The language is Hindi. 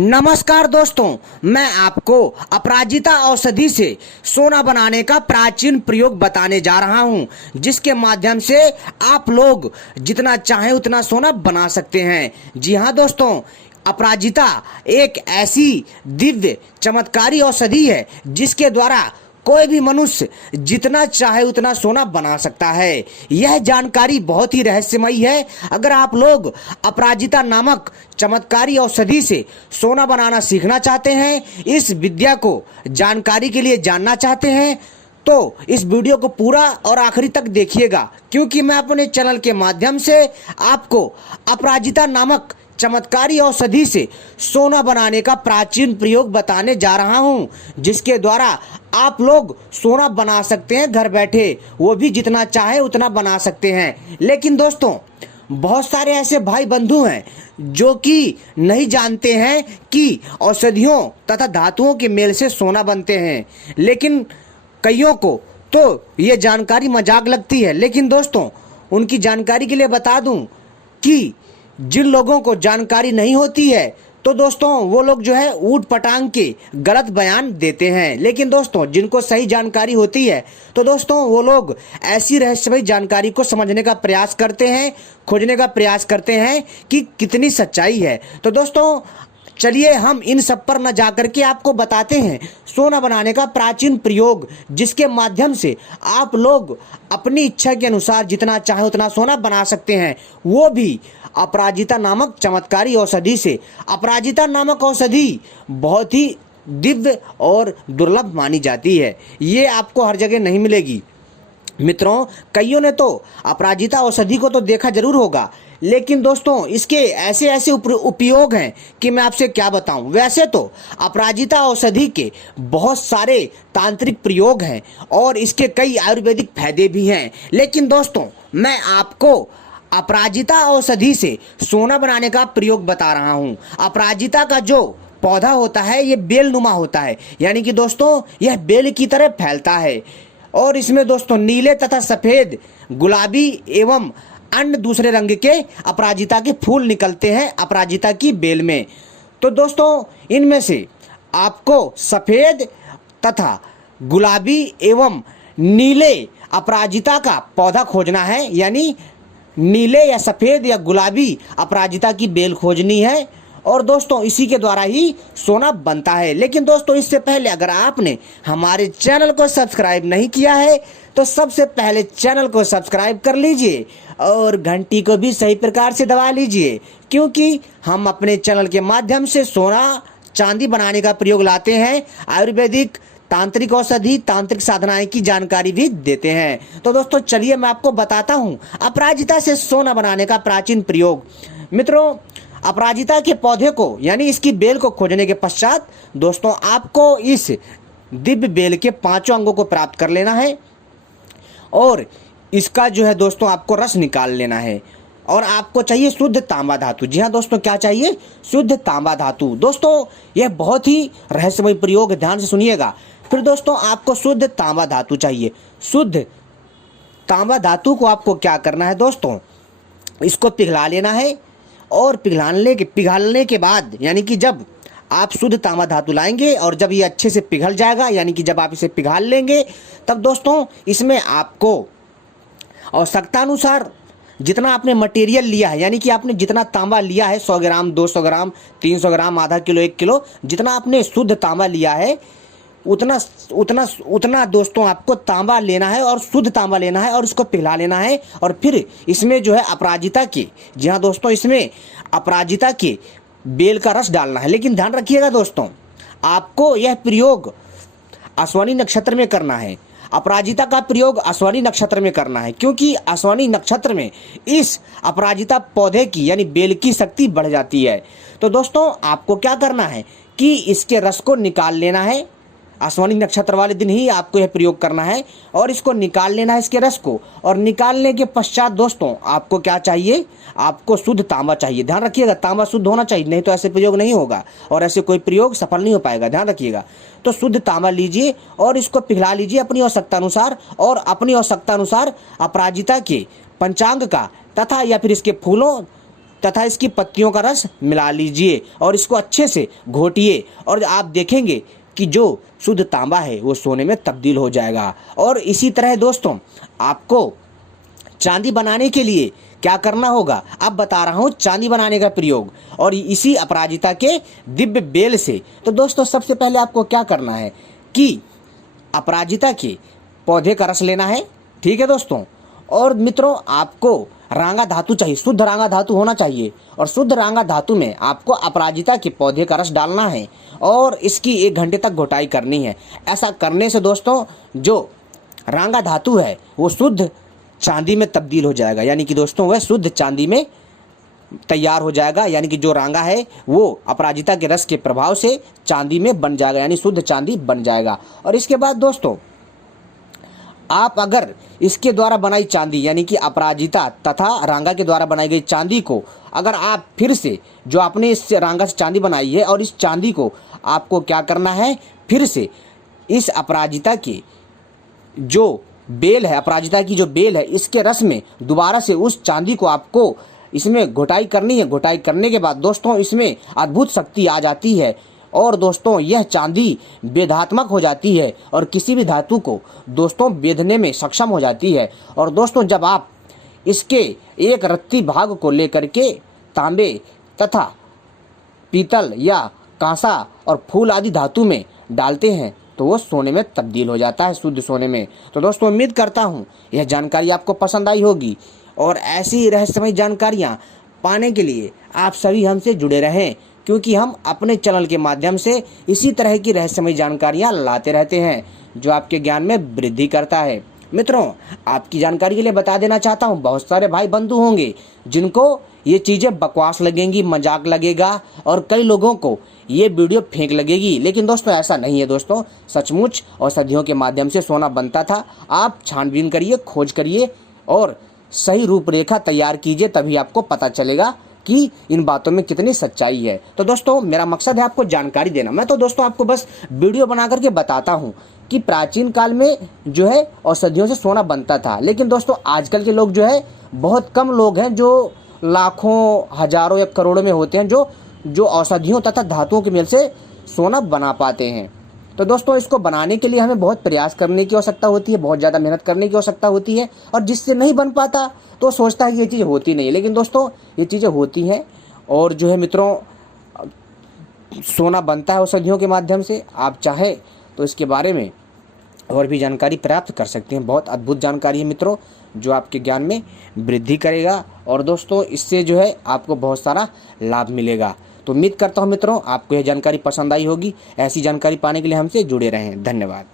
नमस्कार दोस्तों, मैं आपको अपराजिता औषधि से सोना बनाने का प्राचीन प्रयोग बताने जा रहा हूं, जिसके माध्यम से आप लोग जितना चाहें उतना सोना बना सकते हैं। जी हां दोस्तों, अपराजिता एक ऐसी दिव्य चमत्कारी औषधि है जिसके द्वारा कोई भी मनुष्य जितना चाहे उतना सोना बना सकता है। यह जानकारी बहुत ही रहस्यमयी है। अगर आप लोग अपराजिता नामक चमत्कारी औषधि से सोना बनाना सीखना चाहते हैं, इस विद्या को जानकारी के लिए जानना चाहते हैं, तो इस वीडियो को पूरा और आखिरी तक देखिएगा, क्योंकि मैं अपने चैनल के माध्यम से आपको अपराजिता नामक चमत्कारी औषधि से सोना बनाने का प्राचीन प्रयोग बताने जा रहा हूं, जिसके द्वारा आप लोग सोना बना सकते हैं घर बैठे, वो भी जितना चाहे उतना बना सकते हैं। लेकिन दोस्तों, बहुत सारे ऐसे भाई बंधु हैं जो कि नहीं जानते हैं कि औषधियों तथा धातुओं के मेल से सोना बनते हैं। लेकिन कईयों को तो ये जानकारी मजाक लगती है। लेकिन दोस्तों, उनकी जानकारी के लिए बता दूं कि जिन लोगों को जानकारी नहीं होती है, तो दोस्तों वो लोग जो है ऊट पटांग के गलत बयान देते हैं। लेकिन दोस्तों, जिनको सही जानकारी होती है, तो दोस्तों वो लोग ऐसी रहस्यमयी जानकारी को समझने का प्रयास करते हैं, खोजने का प्रयास करते हैं कि कितनी सच्चाई है। तो दोस्तों चलिए हम इन सब पर न जाकर के आपको बताते हैं सोना बनाने का प्राचीन प्रयोग, जिसके माध्यम से आप लोग अपनी इच्छा के अनुसार जितना चाहे उतना सोना बना सकते हैं, वो भी अपराजिता नामक चमत्कारी औषधि से। अपराजिता नामक औषधि बहुत ही दिव्य और दुर्लभ मानी जाती है। ये आपको हर जगह नहीं मिलेगी। मित्रों, कईयों ने तो अपराजिता औषधि को तो देखा जरूर होगा, लेकिन दोस्तों इसके ऐसे ऐसे उपयोग हैं कि मैं आपसे क्या बताऊं। वैसे तो अपराजिता औषधि के बहुत सारे तांत्रिक प्रयोग हैं और इसके कई आयुर्वेदिक फायदे भी हैं। लेकिन दोस्तों, मैं आपको अपराजिता औषधि से सोना बनाने का प्रयोग बता रहा हूं। अपराजिता का जो पौधा होता है ये बेलनुमा होता है, यानी कि दोस्तों यह बेल की तरह फैलता है और इसमें दोस्तों नीले तथा सफेद, गुलाबी एवं अन्य दूसरे रंग के अपराजिता के फूल निकलते हैं अपराजिता की बेल में। तो दोस्तों इनमें से आपको सफेद तथा गुलाबी एवं नीले अपराजिता का पौधा खोजना है, यानी नीले या सफेद या गुलाबी अपराजिता की बेल खोजनी है, और दोस्तों इसी के द्वारा ही सोना बनता है। लेकिन दोस्तों, इससे पहले अगर आपने हमारे चैनल को सब्सक्राइब नहीं किया है, तो सबसे पहले चैनल को सब्सक्राइब कर लीजिए और घंटी को भी सही प्रकार से दबा लीजिए, क्योंकि हम अपने चैनल के माध्यम से सोना चांदी बनाने का प्रयोग लाते हैं, आयुर्वेदिक तांत्रिक औषधि, तांत्रिक साधनाएं की जानकारी भी देते हैं। तो दोस्तों चलिए मैं आपको बताता हूं अपराजिता से सोना बनाने का प्राचीन प्रयोग। मित्रों, अपराजिता के पौधे को यानी इसकी बेल को खोजने के पश्चात दोस्तों आपको इस दिव्य बेल के 5 अंगों को प्राप्त कर लेना है और इसका जो है दोस्तों आपको रस निकाल लेना है, और आपको चाहिए शुद्ध तांबा धातु। जी हाँ दोस्तों, क्या चाहिए? शुद्ध तांबा धातु। दोस्तों यह बहुत ही रहस्यमय प्रयोग है, ध्यान से सुनिएगा। फिर दोस्तों आपको शुद्ध तांबा धातु चाहिए। शुद्ध तांबा धातु को आपको क्या करना है दोस्तों, इसको पिघला लेना है, और पिघालने के बाद यानी कि जब आप शुद्ध तांबा धातु लाएंगे और जब ये अच्छे से पिघल जाएगा, यानी कि जब आप इसे पिघाल लेंगे, तब दोस्तों इसमें आपको आवश्यकतानुसार जितना आपने मटेरियल लिया है, यानी कि आपने जितना तांबा लिया है 100 ग्राम, 200 ग्राम, 300 ग्राम, आधा किलो, 1 किलो, जितना आपने शुद्ध तांबा लिया है उतना दोस्तों आपको तांबा लेना है और शुद्ध तांबा लेना है और इसको पिघला लेना है। और फिर इसमें जो है अपराजिता के, जी हाँ दोस्तों, इसमें अपराजिता के बेल का रस डालना है। लेकिन ध्यान रखिएगा दोस्तों, आपको यह प्रयोग अश्विनी नक्षत्र में करना है। अपराजिता का प्रयोग अश्विनी नक्षत्र में करना है, क्योंकि अश्विनी नक्षत्र में इस अपराजिता पौधे की यानी बेल की शक्ति बढ़ जाती है। तो दोस्तों आपको क्या करना है कि इसके रस को निकाल लेना है। अश्विनी नक्षत्र वाले दिन ही आपको यह प्रयोग करना है और इसको निकाल लेना है, इसके रस को। और निकालने के पश्चात दोस्तों आपको क्या चाहिए? आपको शुद्ध तांबा चाहिए। ध्यान रखिएगा, तांबा शुद्ध होना चाहिए, नहीं तो ऐसे प्रयोग नहीं होगा और ऐसे कोई प्रयोग सफल नहीं हो पाएगा। ध्यान रखिएगा। तो शुद्ध तांबा लीजिए और इसको पिघला लीजिए अपनी आवश्यकता अनुसार, और अपनी आवश्यकता अनुसार अपराजिता के पंचांग का तथा या फिर इसके फूलों तथा इसकी पत्तियों का रस मिला लीजिए और इसको अच्छे से घोटिए और आप देखेंगे कि जो शुद्ध तांबा है वो सोने में तब्दील हो जाएगा। और इसी तरह दोस्तों आपको चांदी बनाने के लिए क्या करना होगा, अब बता रहा हूँ चांदी बनाने का प्रयोग और इसी अपराजिता के दिव्य बेल से। तो दोस्तों सबसे पहले आपको क्या करना है कि अपराजिता के पौधे का रस लेना है, ठीक है दोस्तों। और मित्रों आपको रांगा धातु चाहिए, शुद्ध रांगा धातु होना चाहिए और शुद्ध रांगा धातु में आपको अपराजिता के पौधे का रस डालना है और इसकी 1 घंटे तक घोटाई करनी है। ऐसा करने से दोस्तों जो रांगा धातु है वो शुद्ध चांदी में तब्दील हो जाएगा, यानी कि दोस्तों वह शुद्ध चांदी में तैयार हो जाएगा, यानी कि जो रांगा है वो अपराजिता के रस के प्रभाव से चांदी में बन जाएगा, यानी शुद्ध चांदी बन जाएगा। और इसके बाद दोस्तों आप अगर इसके द्वारा बनाई चांदी यानी कि अपराजिता तथा रांगा के द्वारा बनाई गई चांदी को अगर आप फिर से जो आपने इस रांगा से चांदी बनाई है और इस चांदी को आपको क्या करना है, फिर से इस अपराजिता की जो बेल है, अपराजिता की जो बेल है, इसके रस में दोबारा से उस चांदी को आपको इसमें घोटाई करनी है। घोटाई करने के बाद दोस्तों इसमें अद्भुत शक्ति आ जाती है और दोस्तों यह चांदी वेदात्मक हो जाती है और किसी भी धातु को दोस्तों वेधने में सक्षम हो जाती है। और दोस्तों जब आप इसके एक रत्ती भाग को लेकर के तांबे तथा पीतल या कांसा और फूल आदि धातु में डालते हैं तो वो सोने में तब्दील हो जाता है, शुद्ध सोने में। तो दोस्तों उम्मीद करता हूँ यह जानकारी आपको पसंद आई होगी और ऐसी रहस्यमय जानकारियाँ पाने के लिए आप सभी हमसे जुड़े रहें, क्योंकि हम अपने चैनल के माध्यम से इसी तरह की रहस्यमय जानकारियाँ लाते रहते हैं जो आपके ज्ञान में वृद्धि करता है। मित्रों आपकी जानकारी के लिए बता देना चाहता हूँ, बहुत सारे भाई बंधु होंगे जिनको ये चीज़ें बकवास लगेंगी, मजाक लगेगा और कई लोगों को ये वीडियो फेंक लगेगी, लेकिन दोस्तों ऐसा नहीं है। दोस्तों सचमुच औषधियों के माध्यम से सोना बनता था। आप छानबीन करिए, खोज करिए और सही रूपरेखा तैयार कीजिए, तभी आपको पता चलेगा कि इन बातों में कितनी सच्चाई है। तो दोस्तों मेरा मकसद है आपको जानकारी देना। मैं तो दोस्तों आपको बस वीडियो बना करके बताता हूँ कि प्राचीन काल में जो है औषधियों से सोना बनता था, लेकिन दोस्तों आजकल के लोग जो है बहुत कम लोग हैं जो लाखों, हजारों या करोड़ों में होते हैं जो औषधियों तथा धातुओं के मेल से सोना बना पाते हैं। तो दोस्तों इसको बनाने के लिए हमें बहुत प्रयास करने की आवश्यकता होती है, बहुत ज़्यादा मेहनत करने की आवश्यकता होती है और जिससे नहीं बन पाता तो सोचता है कि ये चीज़ होती नहीं है, लेकिन दोस्तों ये चीज़ें होती हैं। और जो है मित्रों सोना बनता है औषधियों के माध्यम से। आप चाहे तो इसके बारे में और भी जानकारी प्राप्त कर सकते हैं। बहुत अद्भुत जानकारी है मित्रों जो आपके ज्ञान में वृद्धि करेगा और दोस्तों इससे जो है आपको बहुत सारा लाभ मिलेगा। तो उम्मीद करता हूँ मित्रों आपको यह जानकारी पसंद आई होगी। ऐसी जानकारी पाने के लिए हमसे जुड़े रहें। धन्यवाद।